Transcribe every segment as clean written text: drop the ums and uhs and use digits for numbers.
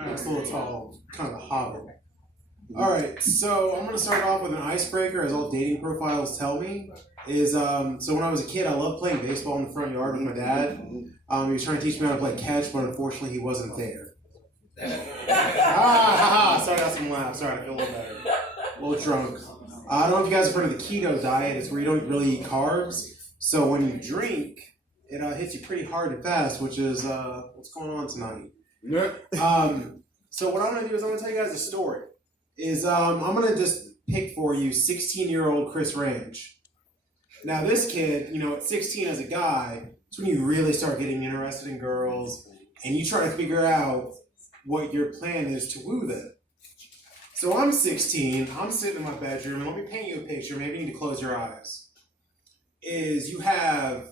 It's a little tall, kind of a hobbit. All right, so I'm gonna start off with an icebreaker, as all dating profiles tell me. So when I was a kid, I loved playing baseball in the front yard with my dad. He was trying to teach me how to play catch, but unfortunately, he wasn't there. Sorry, got some laughs. Sorry, I feel a little better. A little drunk. I don't know if you guys have heard of the keto diet. It's where you don't really eat carbs. So when you drink, it hits you pretty hard and fast, which is what's going on tonight. So what I'm gonna do is I'm gonna tell you guys a story. I'm gonna just pick for you 16-year-old Chris Ranch. Now this kid, at 16 as a guy, it's when you really start getting interested in girls, and you try to figure out what your plan is to woo them. So I'm 16, I'm sitting in my bedroom, and let me paint you a picture, maybe you need to close your eyes. You have,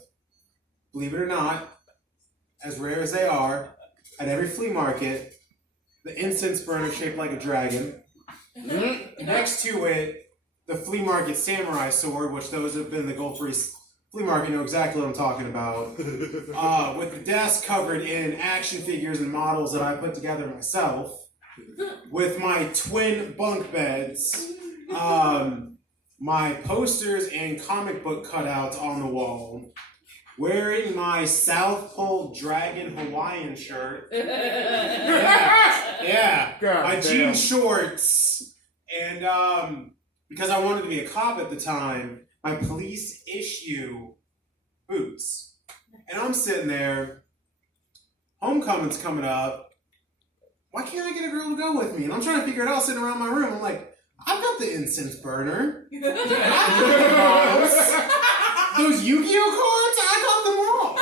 believe it or not, as rare as they are, at every flea market, the incense burner shaped like a dragon. Next to it, the flea market samurai sword, which those who have been in the Gulf Breeze flea market know exactly what I'm talking about. With the desk covered in action figures and models that I put together myself. With my twin bunk beds. My posters and comic book cutouts on the wall. Wearing my South Pole Dragon Hawaiian shirt. Yeah. My jean shorts. And because I wanted to be a cop at the time, my police issue boots. And I'm sitting there, homecoming's coming up. Why can't I get a girl to go with me? And I'm trying to figure it out sitting around my room. I'm like, I've got the incense burner. Those Yu-Gi-Oh cards, I got them all.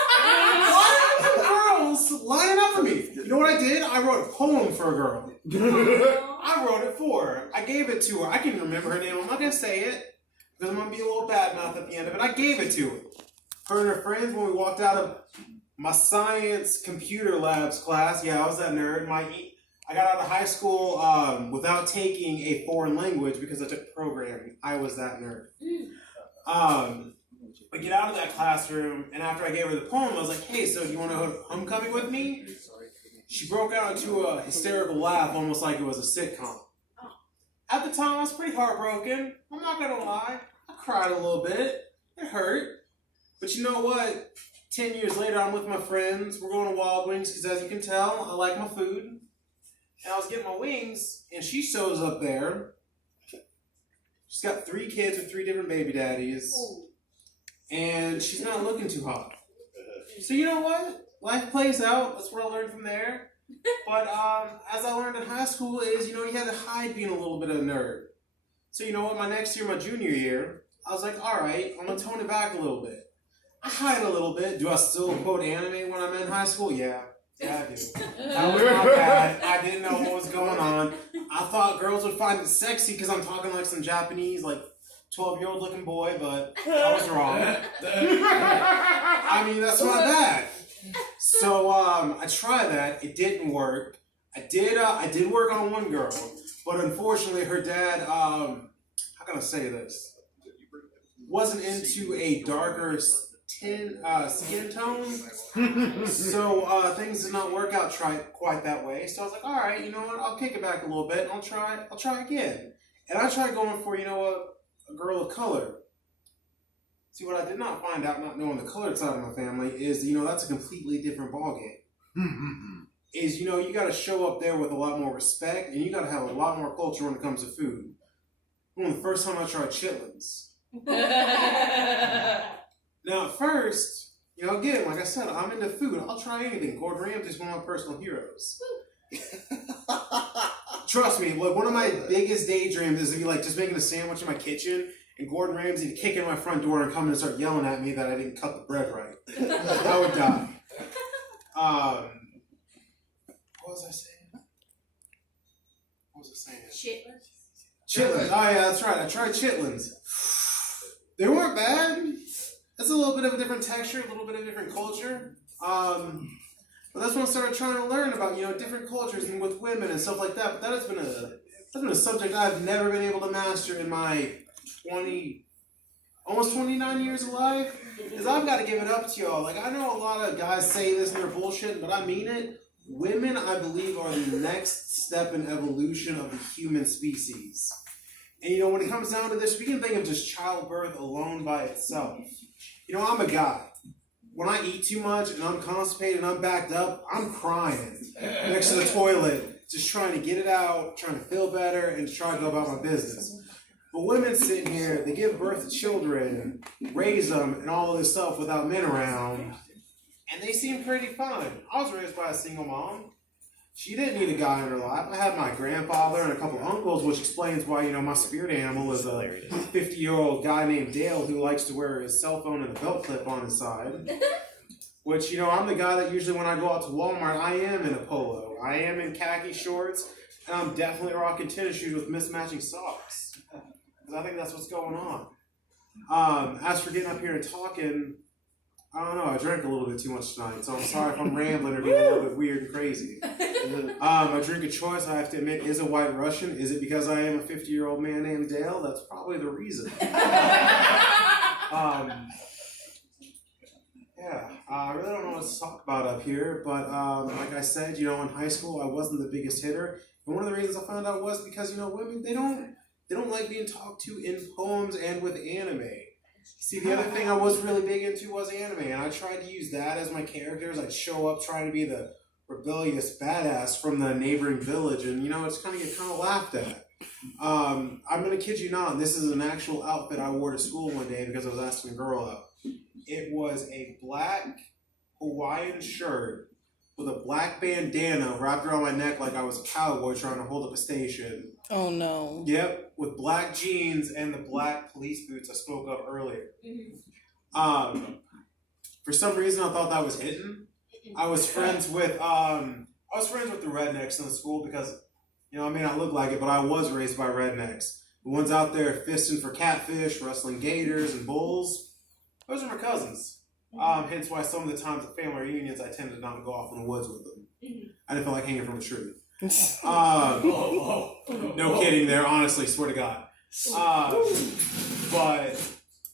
Why are the girls lining up for me? You know what I did? I wrote a poem for a girl. I wrote it for her. I gave it to her. I can't remember her name. I'm not going to say it because I'm going to be a little bad mouth at the end of it. I gave it to her. Her and her friends, when we walked out of my science computer labs class, I was that nerd. I got out of high school without taking a foreign language because I took programming. I was that nerd. I get out of that classroom, and after I gave her the poem, I was like, hey, so do you want to go to homecoming with me? She broke out into a hysterical laugh, almost like it was a sitcom. At the time, I was pretty heartbroken. I'm not going to lie. I cried a little bit. It hurt. But you know what? 10 years later, I'm with my friends. We're going to Wild Wings because, as you can tell, I like my food. And I was getting my wings, and she shows up there. She's got 3 kids with 3 different baby daddies. And she's not looking too hot. So you know what? Life plays out. That's what I learned from there. But as I learned in high school is, you had to hide being a little bit of a nerd. So you know what? My next year, my junior year, I was like, all right, I'm going to tone it back a little bit. I hide a little bit. Do I still quote anime when I'm in high school? Yeah, I do. That was my bad. I didn't know what was going on. I thought girls would find it sexy because I'm talking like some Japanese, 12-year-old looking boy, but I was wrong. I mean, that's my bad. So I tried that. It didn't work. I did work on one girl, but unfortunately her dad, how can I say this? Wasn't into a darker skin tone. So things did not work out quite that way. So I was like, all right, you know what? I'll kick it back a little bit. I'll try again. And I tried going for, a girl of color. See, what I did not find out, not knowing the colored side of my family, is, that's a completely different ballgame. Is, you got to show up there with a lot more respect, and you got to have a lot more culture when it comes to food. The first time I tried chitlins. Now, at first, again, like I said, I'm into food. I'll try anything. Gordon Ramsay's one of my personal heroes. Trust me, one of my biggest daydreams is to be just making a sandwich in my kitchen and Gordon Ramsay to kick in my front door and come and start yelling at me that I didn't cut the bread right. I would die. What was I saying? Chitlins. Oh yeah, that's right. I tried chitlins. They weren't bad. It's a little bit of a different texture, a little bit of a different culture. But that's when I started trying to learn about, different cultures and with women and stuff like that. But that has been a subject I've never been able to master in my almost 29 years of life. Because I've got to give it up to y'all. I know a lot of guys say this and they're bullshit, but I mean it. women, I believe, are the next step in evolution of the human species. And you know, when it comes down to this, we can think of just childbirth alone by itself. You know, I'm a guy. When I eat too much and I'm constipated and I'm backed up, I'm crying next to the toilet, just trying to get it out, trying to feel better, and just trying to go about my business. But women sitting here, they give birth to children, raise them, and all of this stuff without men around, and they seem pretty fine. I was raised by a single mom. She didn't need a guy in her life. I had my grandfather and a couple uncles, which explains why, you know, my spirit animal is a 50-year-old guy named Dale who likes to wear his cell phone and a belt clip on his side. Which, you know, I'm the guy that usually when I go out to Walmart, I am in a polo. I am in khaki shorts, and I'm definitely rocking tennis shoes with mismatching socks. Because I think that's what's going on. As for getting up here and talking, I don't know, I drank a little bit too much tonight, so I'm sorry if I'm rambling or being a little bit weird and crazy. My drink of choice, I have to admit, is a White Russian. Is it because I am a 50-year-old man named Dale? That's probably the reason. I really don't know what to talk about up here, but like I said, you know, in high school, I wasn't the biggest hitter. And one of the reasons I found out was because, you know, women, they don't like being talked to in poems and with anime. See, the other thing I was really big into was anime, and I tried to use that as my characters. I'd show up trying to be the rebellious badass from the neighboring village, and, you know, it's kind of get kind of laughed at. I'm going to kid you not, this is an actual outfit I wore to school one day because I was asking a girl out. It was a black Hawaiian shirt with a black bandana wrapped around my neck like I was a cowboy trying to hold up a station. Oh, no. Yep, with black jeans and the black police boots I spoke of earlier. For some reason, I thought that was hidden. I was friends with the rednecks in the school because, you know, I may not look like it, but I was raised by rednecks. The ones out there fisting for catfish, wrestling gators and bulls, those are my cousins. Hence why some of the times at family reunions, I tended not to go off in the woods with them. I didn't feel like hanging from a tree. No kidding there, honestly, swear to God. But,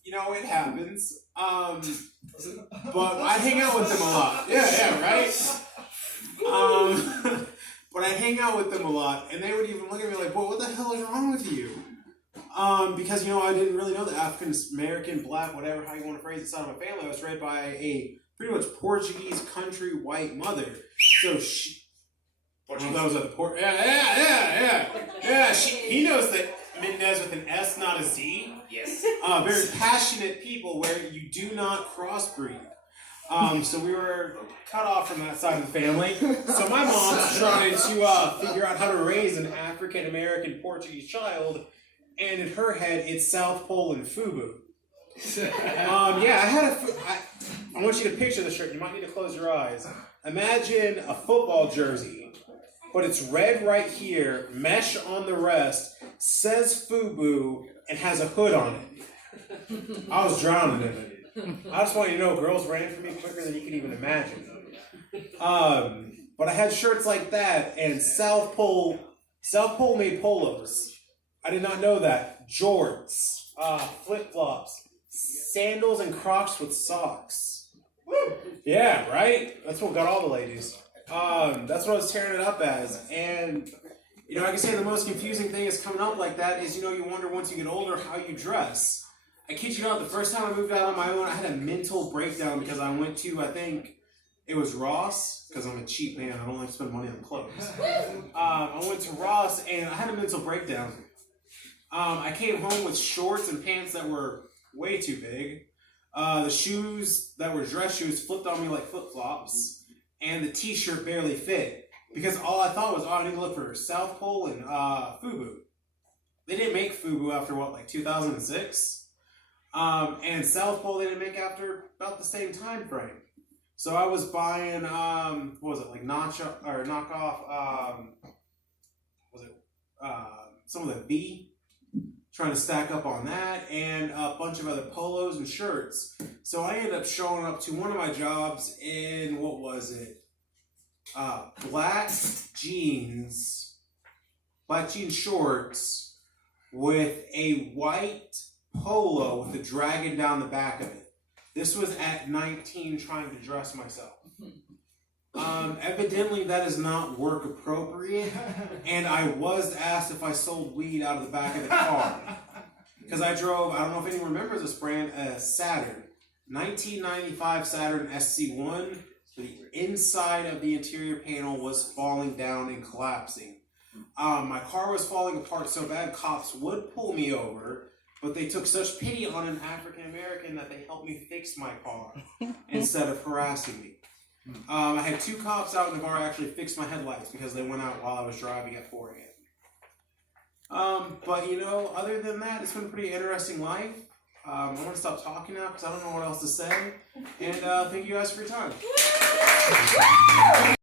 you know, it happens. But I hang out with them a lot. Yeah, right? But I hang out with them a lot, and they would even look at me like, what the hell is wrong with you? Because, you know, I didn't really know the African American, black, whatever, how you want to phrase it, side of my family. I was raised by a pretty much Portuguese country white mother. So she... That was at the port. Yeah. He knows that Mendez with an S, not a Z. Yes. Very passionate people where you do not crossbreed. So we were cut off from that side of the family. So my mom's trying to figure out how to raise an African American Portuguese child, and in her head, it's South Pole and FUBU. I want you to picture the shirt. You might need to close your eyes. Imagine a football jersey, but it's red right here, mesh on the rest, says FUBU, and has a hood on it. I was drowning in it. I just want you to know, girls ran for me quicker than you could even imagine. But I had shirts like that, and South Pole made polos. I did not know that. Jorts, flip-flops, sandals, and Crocs with socks. Yeah, right? That's what got all the ladies. That's what I was tearing it up as. And, you know, I can say the most confusing thing is coming up like that is, you know, you wonder once you get older how you dress. I kid you not, the first time I moved out on my own, I had a mental breakdown because I went to, I think, it was Ross, because I'm a cheap man, I don't like to spend money on clothes. I went to Ross and I had a mental breakdown. I came home with shorts and pants that were way too big. The shoes that were dress shoes flipped on me like flip-flops. And the t-shirt barely fit. Because all I thought was, I need to look for South Pole and FUBU. They didn't make FUBU after, 2006? And South Pole they didn't make after about the same time frame. So I was buying, knockoff, some of the V, trying to stack up on that, and a bunch of other polos and shirts. So I ended up showing up to one of my jobs in, black jeans shorts with a white polo with a dragon down the back of it. This was at 19 trying to dress myself. Evidently that is not work appropriate, and I was asked if I sold weed out of the back of the car. Because I drove, I don't know if anyone remembers this brand, Saturn. 1995 Saturn SC1. The inside of the interior panel was falling down and collapsing. My car was falling apart so bad cops would pull me over, but they took such pity on an African American that they helped me fix my car instead of harassing me. I had 2 cops out in the bar actually fix my headlights because they went out while I was driving at 4 a.m. But you know, other than that, it's been a pretty interesting life. I'm going to stop talking now because I don't know what else to say. And thank you guys for your time.